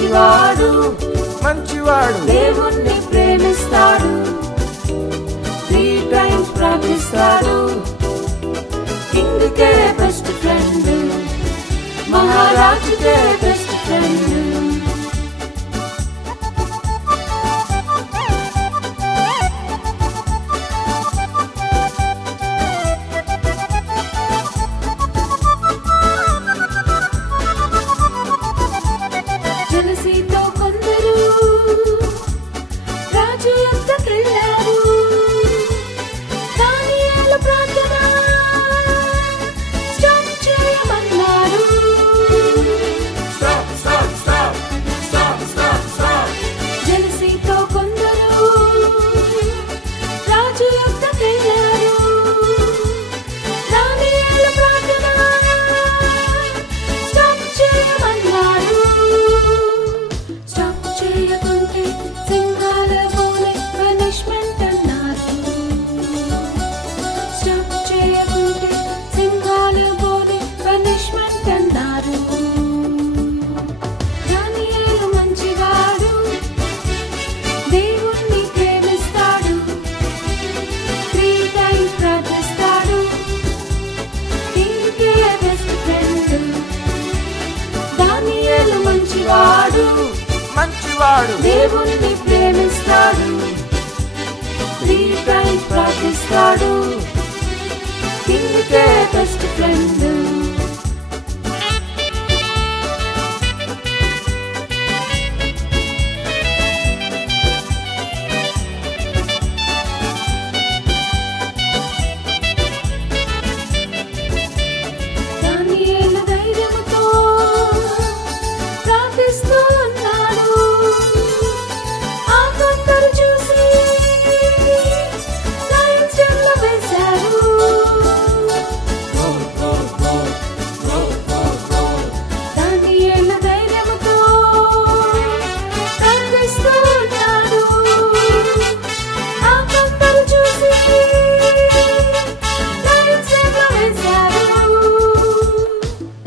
మంచివాడు మంచివాడు దేవుణ్ణి ప్రేమిస్తాడు 3 times ప్రార్థిస్తాడు కింగ్కే బెస్ట్ ఫ్రెండ్ మహారాజుకే బెస్ట్ ఫ్రెండ్ జలసీతో కొందరు రాజు యొద్దకెళ్ళారు దానియేలు ప్రార్థన స్టాప్ చేయమన్నారు జలసీతో కొందరు రాజు యొద్దకెళ్ళారు దానియేలు ప్రార్థన స్టాప్ చేయమన్నారు స్టాప్ చేయకుంటే సింహాల బోలే పనిష్మెంట్ అన్నారు స్టాప్ చేయకుంటే సింహాల బోలే పనిష్మెంట్ అన్నారు దానియేలు మంచివాడు దేవుణ్ణి ప్రేమిస్తాడు 3 times ప్రార్థిస్తాడు కింగ్కే బెస్ట్ ఫ్రెండ్ దానియేలు మంచివాడు మంచివాడు దేవుణ్ణి ప్రేమిస్తాడు 3 times ప్రార్థిస్తాడు కింగ్కే బెస్ట్ ఫ్రెండ్ దానియేలు ధైర్యముతో ప్రార్థిస్తూ ఉన్నాడు ఆ కొందరు చూసి లయన్స్ డెన్లో వేశారు దానియేలు ధైర్యముతో ప్రార్థిస్తూ ఉన్నాడు ఆ కొందరు చూసి లయన్స్ డెన్లో వేశారు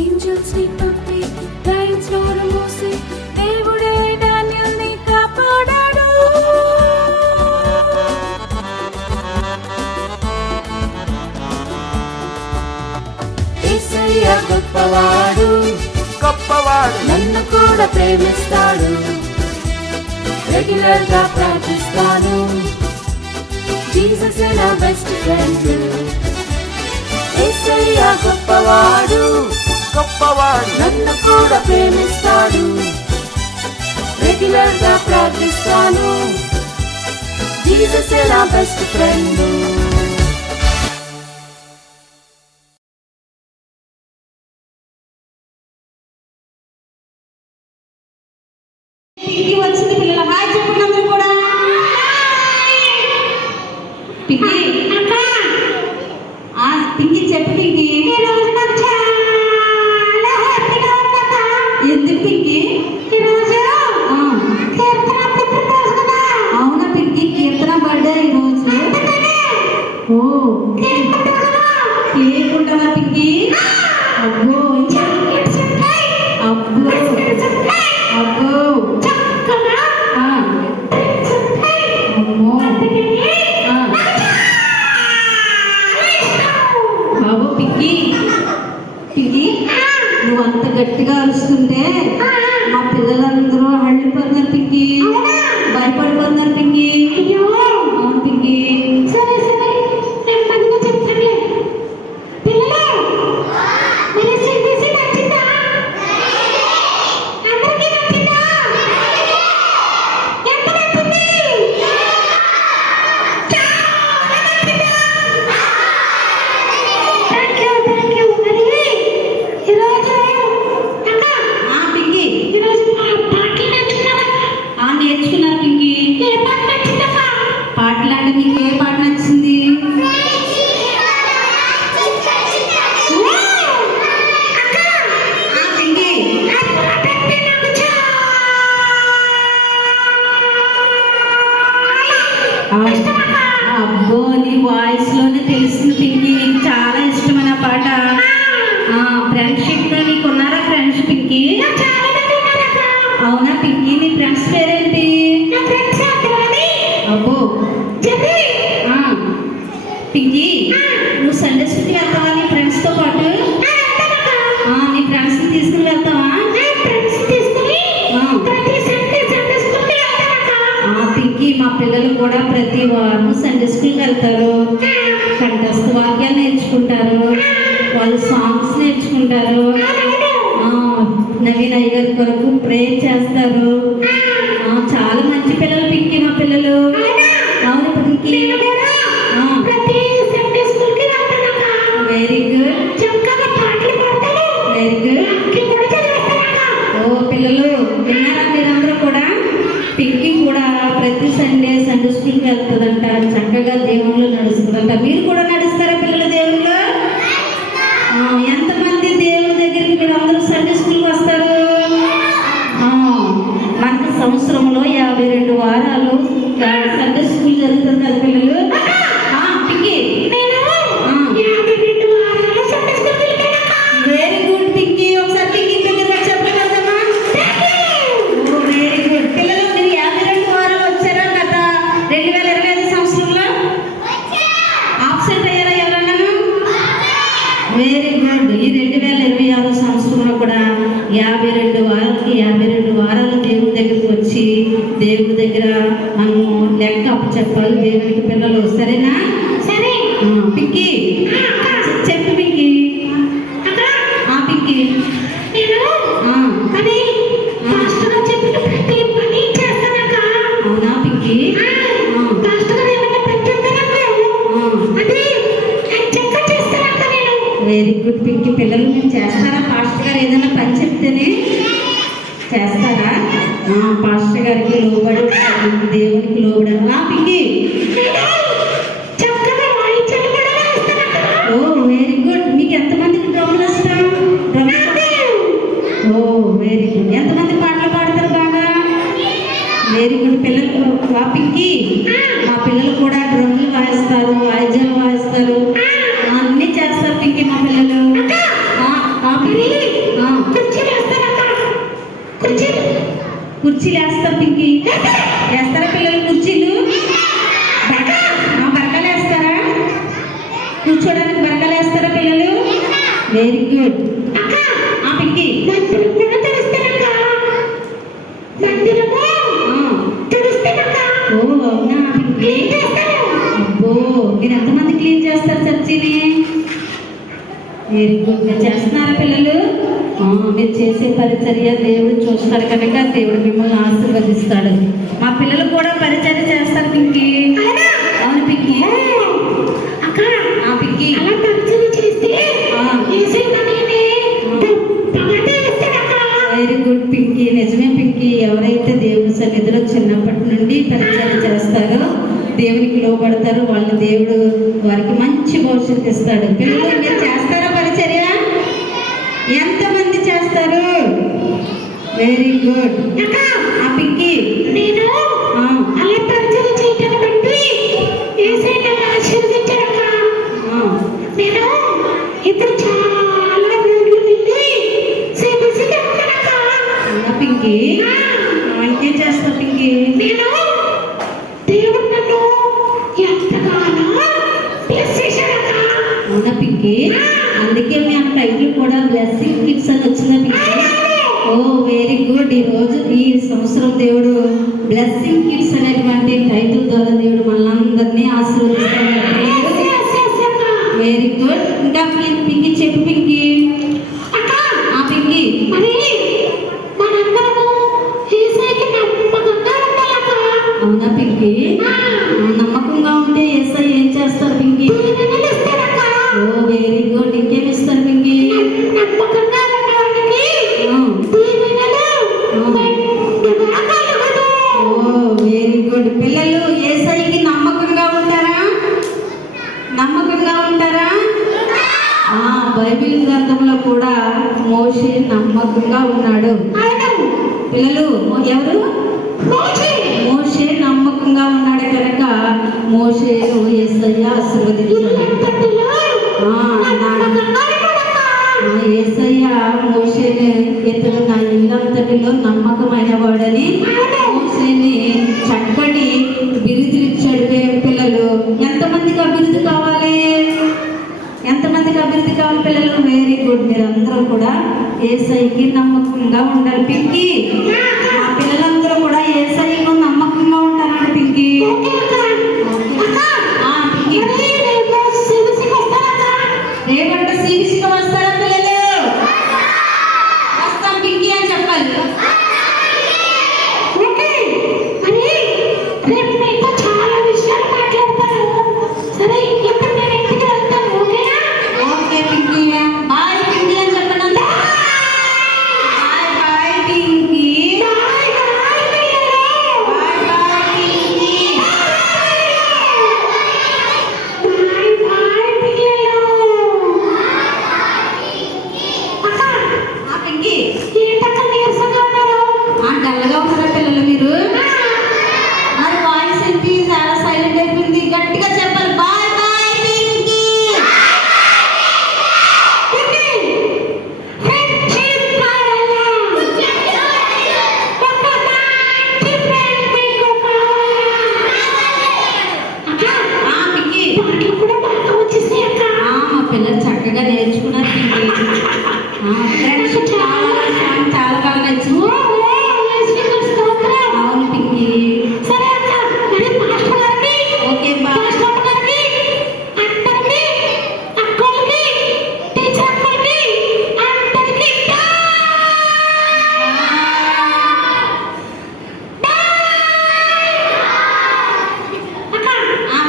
ఏంజల్స్ ని పంపి లయన్స్ నోరు మూసి దేవుడే డానియేల్ని కాపాడాడు యేసయ్య గొప్పవాడు గొప్పవాడు నన్ను కూడా ప్రేమిస్తాడు రెగ్యులర్ గా ప్రార్థిస్తాను జీసస్ నా బెస్ట్ ఫ్రెండ్ యేసయ్య గొప్పవాడు గొప్పవాడు నన్ను కూడా ప్రేమిస్తాడు రెగ్యులర్ గా ప్రార్థిస్తాను జీసస్ నా బెస్ట్ ఫ్రెండ్ పింకీ వచ్చింది పిల్లలు హాయ్ చెప్పండి అందరూ కూడా పింకీ పింకీ చెప్పు పింకీ ఎందుకు పింకీ అవునా పింకీ కీర్తన బర్త్డే ఈరోజు ఓ కేక్ ఉంటుందా పింకీ అబ్బో అబ్బో అబ్బో బాబు పింకీ పింకీ నువ్వు అంత గట్టిగా అరుస్తుంటే మా పిల్లలందరూ హళ్ళిపోతున్నారు పింకీ భయపడిపోతున్నారు పింకీ అవును పింకీ నేర్చుకున్నారు పింకీ పాటలు అంటే మీకు ఏ పాట నచ్చింది పింకీ అబ్బో నీ వాయిస్ లోనే తెలుస్తుంది పింకీ నీకు చాలా ఇష్టమైన పాట ఫ్రెండ్షిప్ నీకు ఉన్నారా ఫ్రెండ్స్ పింకీ అవునా ఫ్రెండ్స్ పేరేంటి? అబ్బో ఆ, పింకీ నువ్వు సండే స్కూల్కి వెళ్తావా నీ ఫ్రెండ్స్తో పాటు? నీ ఫ్రెండ్స్ని తీసుకుని వెళ్తావా? పింకీ మా పిల్లలు కూడా ప్రతి వారం సండే స్కూల్కి వెళ్తారు. కంఠస్థ వాక్యాలు నేర్చుకుంటారు, వాళ్ళు సాంగ్స్ నేర్చుకుంటారు, నవీన్ అయ్య గారి కొరకు ప్రేయర్ చేస్తారు. చాలా మంచి పిల్లలు పింకీ మా పిల్లలు. అవును Pinky. Very good, very good. ఓ పిల్లలు విన్నారా మీరందరూ కూడా? పింకీ కూడా ప్రతి సండే స్కూల్కి వెళ్తుందంట, చక్కగా దేవుళ్ళు నడుస్తుందంట. మీరు కూడా నడుస్తారా పిల్లలు దేవుళ్ళు? ఎంతమంది దేవుని దగ్గరికి మీరు అందరూ సండే స్కూల్కి వస్తారు? మనకు సంవత్సరంలో 52 వారాలు సండే స్కూల్ జరుగుతుంది కదా పిల్లలు. Pinky very good Pinky. ఒకసారి పింకీ దగ్గర చెప్పగలుగుతామా? Very good. పిల్లలు మీరు 52 వారాలు వచ్చారా గత 2025 సంవత్సరంలో? ఆబ్సెంట్ అయ్యారా ఎవరన్నా? Very good. ఈ 2026 సంవత్సరంలో కూడా 52 వారాలకి 52 వారాలు దేవుడి దగ్గరికి వచ్చి దేవుడి దగ్గర మనము లెక్క అప్పచెప్పాలి దేవునికి పిల్లలు. సరేనా? సరే పింకీ చెప్పు పింకీ. పింకీ అవునా పింకీ? Very good Pinky. పిల్లలు మీరు చేస్తారా? పాస్టర్ గారు ఏదైనా పని చెప్తేనే చేస్తారా? పాస్టర్ గారికి లోబడి దేవునికి లోబడి. పింకీ ఓ వెరీ గుడ్. మీకు ఎంతమందికి డ్రమ్లు వస్తాం? ఓ వెరీ గుడ్. ఎంతమంది పాటలు పాడతారు బాగా? Very good. పిల్లలు పింకీ మా పిల్లలు కూడా డ్రమ్లు వాయిస్తారు, వాయిద్యాలు వాయిస్తారు, అన్నీ చేస్తారు పింకీ మా పిల్లలు. కుర్చీలు వేస్తారు పింకీ. వేస్తారా పిల్లలు కుర్చీలు? బరకాలు వేస్తారా? కూర్చోడానికి బరకాలు వేస్తారా పిల్లలు? Very good. పింకీ ఓ అవునా పింకీ? అబ్బో మీరు ఎంతమంది క్లీన్ చేస్తారు చర్చిని? Very good. మీరు చేస్తున్నారా పిల్లలు? మీరు చేసే పరిచర్య దేవుడు చూస్తాడు కనుక దేవుడు మిమ్మల్ని ఆశీర్వదిస్తాడు. మా పిల్లలు కూడా పరిచర్య చేస్తారు పింకీ. అవును పింకీ. Pinky very good Pinky. నిజమే పింకీ. ఎవరైతే దేవుడి సన్నిధిలో చిన్నప్పటి నుండి పరిచర్య చేస్తారో, దేవునికి లోబడతారో వాళ్ళ దేవుడు వారికి మంచి భవిష్యత్తు ఇస్తాడు. పిల్లలు మీరు చేస్తారా పరిచర్య? ఎంతమంది చేస్తారు? Very good. పింకీ పింకీ ఇంకేం చేస్తావు పింకీ? అవునా పింకీ? అందుకే మేము టైటిల్ కూడా బ్లెస్సింగ్ కిడ్స్ అని వచ్చిందా పింకీ? ఓ వెరీ గుడ్. ఈరోజు ఈ సంవత్సరం దేవుడు బ్లెస్సింగ్ కిడ్స్ అనేటువంటి టైటిల్ ద్వారా దేవుడు మనందరినీ ఆశీర్వదిస్తాడు. Very good. ఇంకా పింకీ చెప్పు పింకీ. పింకీ అవునా పింకీ? నమ్మకంగా ఉంటే యేసయ్య ఏం చేస్తారు పింకీ? ఓ వెరీ గుడ్. ఇంకేం ఇస్తారు పింకీ? ఓ వెరీ గుడ్. పిల్లలు యేసయ్యకి నమ్మకంగా ఉంటారా? నమ్మకంగా ఉంటారా? బైబిల్ గ్రంథంలో కూడా మోషే నమ్మకంగా ఉన్నాడు. పిల్లలు ఎవరు? మోషే నమ్మకంగా ఉన్నాడు కనుక మోషేను యేసయ్య ఆశీర్వదించాడు. యేసయ్య మోషేని ఇతడు నా ఇల్లంతటిలో నమ్మకమైన వాడని గుడ్. మీరందరూ కూడా యేసయ్యకి నమ్మకంగా ఉండాలి. పింకీ, మా పిల్లలందరూ కూడా యేసయ్యకు నమ్మకంగా ఉంటారండి. పింకీ, పింకీ రేపంటే సిబిసిగా వస్తారా పిల్లలు? వస్తాం పింకీ అని చెప్పాలి. ఓకే పింకీ, బాయ్ పింకీ అని చెప్పండి. Bye bye Pinky, bye bye Pinky. Pinky డల్గా ఉన్నారా పిల్లలు మీరు? మరి వాయిస్ ఏంటి చాలా సైలెంట్ అయిపోయింది? గట్టిగా చెప్పాలి. Bye bye Pinky. పింకీ, మా పిల్లలు చక్కగా నేర్చుకున్నారు పింకీ. ఫ్రెండ్స్ చాలా బాగా నచ్చింది. అవును Pinky. Okay bye.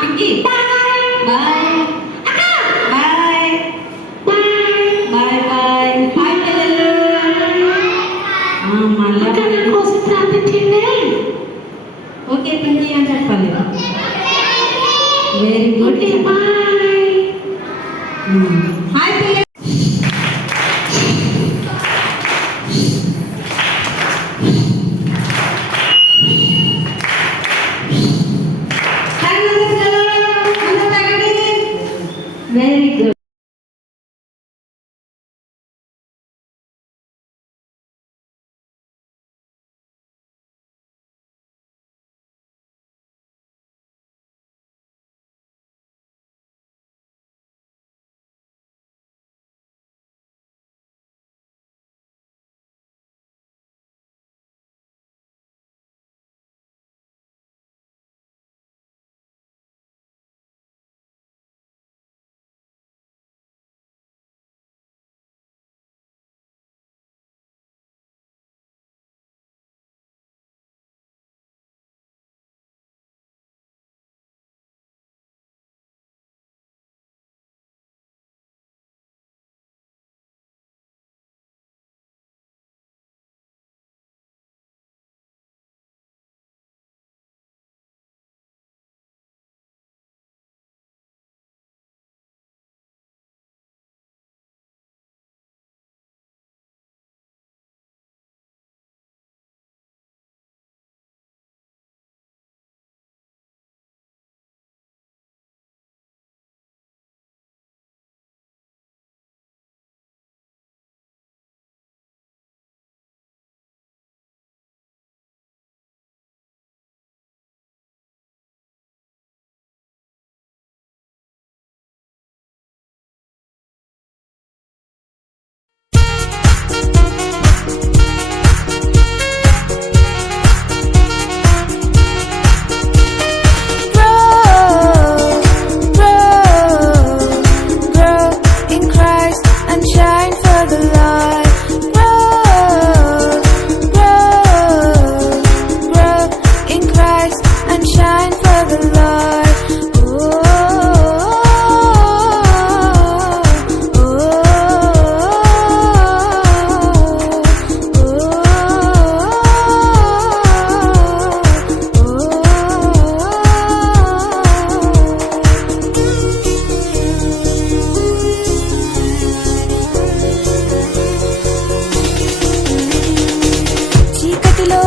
Pinky bye bye bye bye bye. Hi పిల్లలు. మళ్ళా ఓకే పింకీ అని చెప్పాలి. Very good. హాయ్ పిల్లలు. Very good.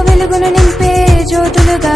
వెలుగును నింపే జ్యోతులుగా